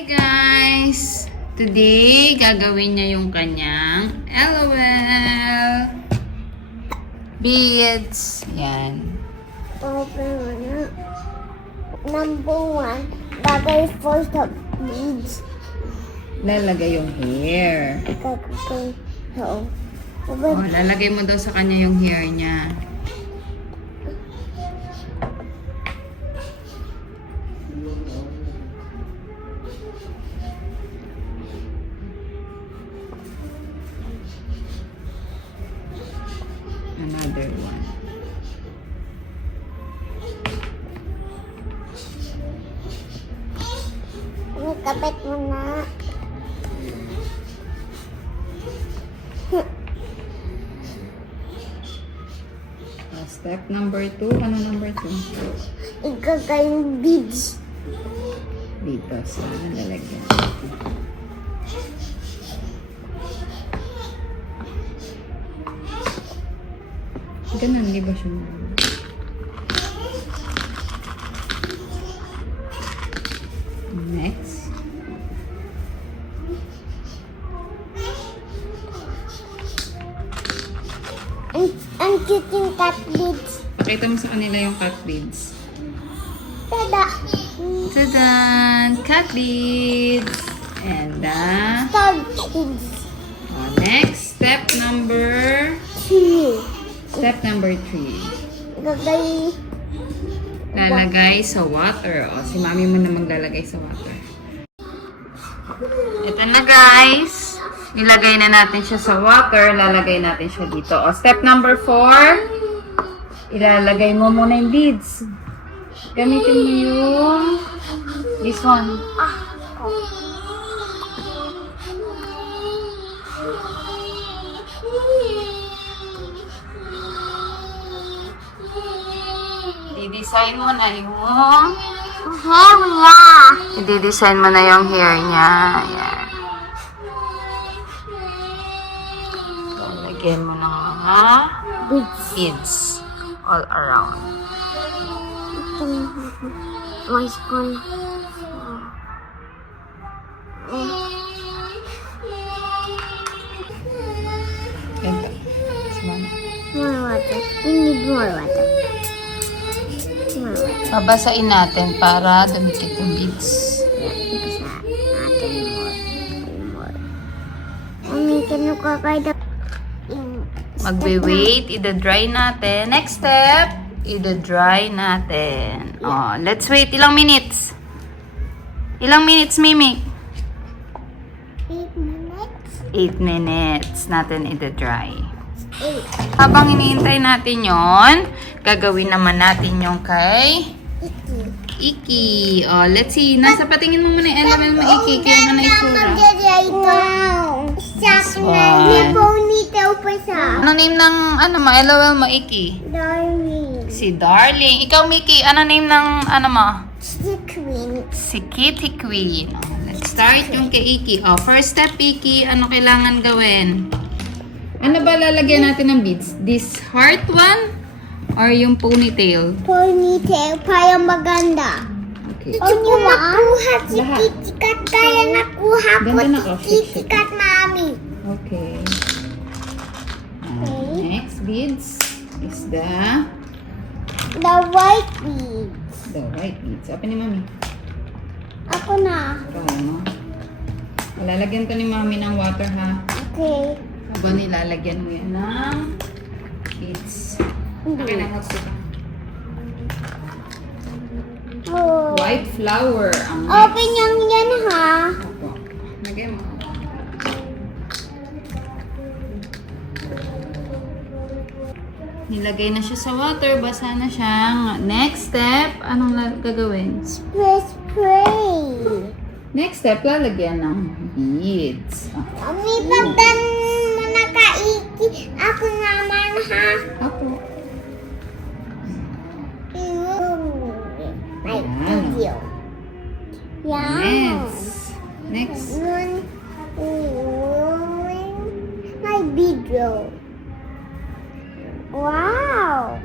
Hi guys! Today, gagawin niya yung kanyang LOL beads. Yan. Open mo na. Number 1, bagay for the beads. Lalagay yung hair. Gagawin. So, Oh, lalagay mo daw sa kanya yung hair niya. Another one. kapit mo na. Step number 2. Ano number 2? Igagay yung beads. Dito. So, lalagyan. Ganun, di ba siya? Next. Ang cute yung cat beads. Pakita mo sa kanila yung cat beads. Tada! Tada! Cat beads! And Star beads. next, step number 2. 3. Gagay. Lalagay sa water. O, si mami mo na maglalagay sa water. Ito na guys. Ilagay na natin siya sa water. Lalagay natin siya dito. O, step number 4. Ilalagay mo muna yung beads. Gamitin mo yung this one. I-design mo na yung Hair niya. I-design mo na yung hair niya. Ayan. So, lagyan mo ng mga beads all around. My spoon. Ganito. Simama. More water. We need more water. More water. Babasain natin para dumikit yung beads. Isa natin more. Mami, kinukakay Magbe-wait, ida-dry natin. Next step, ida-dry natin. Oh, let's wait. Ilang minutes? Ilang minutes, Mimi? 8 minutes. 8 minutes natin ida-dry. 8. Habang iniintay natin yon, gagawin naman natin yung kay Iki. Oh, let's see. Nasa patingin mo muna yung LML mo, Iki. Kaya nga na itsura. Wow. This May one. ponytail pa siya. Ano name ng, mo, LOL mo, Iki? Darling. Si Darling. Ikaw, Mickey, ano name ng, mo? Si Queen. Si Kitty Queen. Oh, let's start yung kay Iki. Oh, first step, Iki, ano kailangan gawin? Ano ba lalagyan natin ng beads? This heart one? Or yung ponytail? Ponytail para maganda. Okay. Gusto ko makuha si Lahat. Kitty Kat. Kaya nakuha ko Ganda na, si oh. Kitty Kat, Mami. Okay. Next beads is the white beads. white beads. Open ni Mami. Ako na. Ikaw, ano? Lalagyan ko ni Mami ng water, ha? Okay. Habang nilalagyan mo yan ng beads. Okay lang, magsuka. Oh. White flower. Ang Open yung yan, ha? Opo. Lagyan mo. Nilagay na siya sa water. Basa na siya. Next step, anong gagawin? Spray. Next step, lalagyan ng beads. Mami, pagdan mo na kaiki. Ako naman, ha? Opo. Ay, Yan. video. Yan. Next. Next. My video. Wow.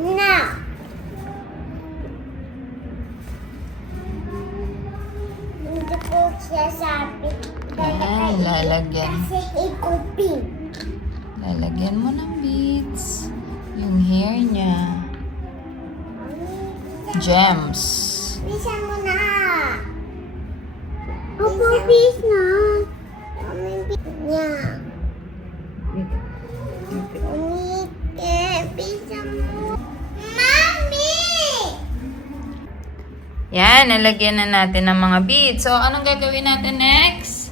Now. po siya sabi. Yan, lalagyan. Kasi ikupin. Lalagyan mo ng beads. Yung hair niya. Gems. Bisan mo na. Opo, bis na. Yeah. Bisan mo. Mami! Yan, nalagyan na natin ng mga beads. So, anong gagawin natin next?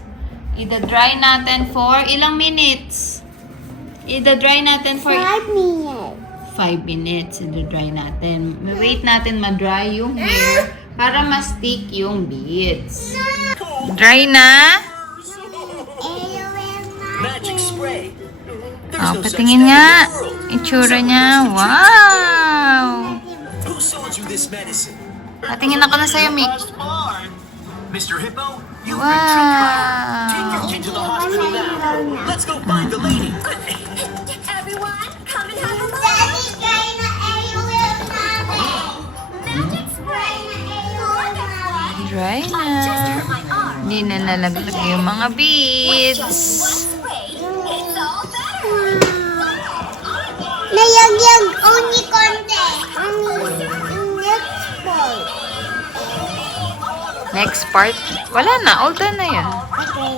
Ida-dry natin for ilang minutes? Ida-dry natin for 5 minutes. 5 minutes. Ida-dry natin. Wait natin ma-dry yung hair para ma-stick yung beads. Dry na? Magic spray. There's Oh, no such patingin thing nga. in the world. Itsura niya. Wow! Who sold you this medicine? Patingin ako na sa'yo, Mick. Mr. Hippo, you've been tricked by her. Take your Wow! kid to the hospital now. Let's go find the lady. Everyone, come and have a look. Daddy, try na AOL namin. Magic spray na AOL namin. Dry na. Hindi na nalaglag yung mga beads. Layag-yag, only konti. Next part. Next part, wala na. All done na yan. Okay.